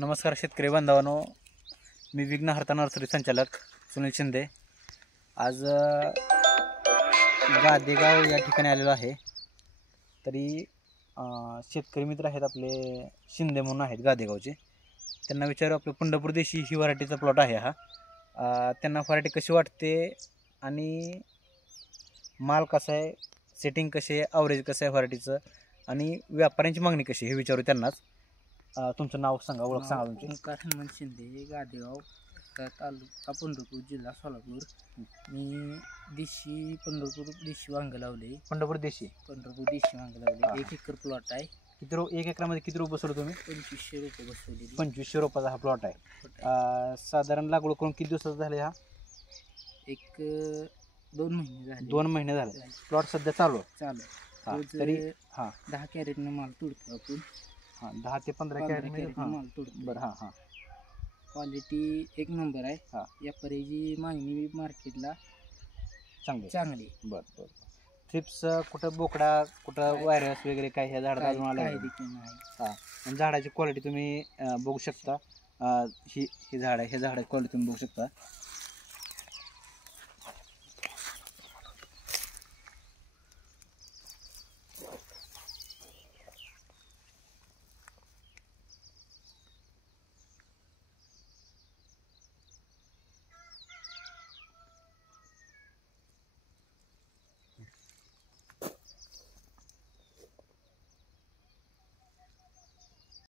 नमस्कार शेतकरी बांधवांनो, मी विघ्नहर्ता नर्सरी संचालक सुनील शिंदे आज गादेगाव या ठिकाणी आलेलो आहे। तरी शेतकरी मित्र आहेत आपले शिंदे म्हणून आहेत गादेगावचे, त्यांना विचारू आपलं पंढरपूर देशी ही व्हरायटीचा प्लॉट आहे हा। त्यांना व्हरायटी कशी वाटते आणि माल कसा आहे, सेटिंग कशी आहे, ॲव्हरेज कसं आहे व्हरायटीचं आणि व्यापाऱ्यांची मागणी कशी हे विचारू त्यांनाच। तुमचं नाव सांगा, ओळख सांगा तुमची। ओंकार हनुमंत शिंदे, गादेगाव तालुका पंढरपूर, जिल्हा सोलापूर। मी पंढरपूर देशी वांग लावले। पंढरपूर देशी वांग लावले। 1 एकर प्लॉट आहे। किती 1 एकरामध्ये किती रोप बसवलं तुम्ही? 2500 रोपं बसवलेली। 2500 रोपाचा हा प्लॉट आहे। साधारण लागवड करून किती दिवसाचा झाले हा? 2 महिने झाले। 2 महिने झाले। प्लॉट सध्या चालू तरी 10 कॅरेटनं माल तोडतो आपण। 10 ते 15 कॅरेट माल तोडतो। बरं। क्वालिटी 1 नंबर आहे। व्यापाऱ्याची मागणी मार्केटला चांगली। बरं। थ्रिप्स कुठं बोकडा, कुठं व्हायरस वगैरे काय ह्या झाडात अजून आलं नाही। आणि झाडाची क्वालिटी तुम्ही बघू शकता। ही झाड आहे, हे झाडाची क्वालिटी तुम्ही बघू शकता।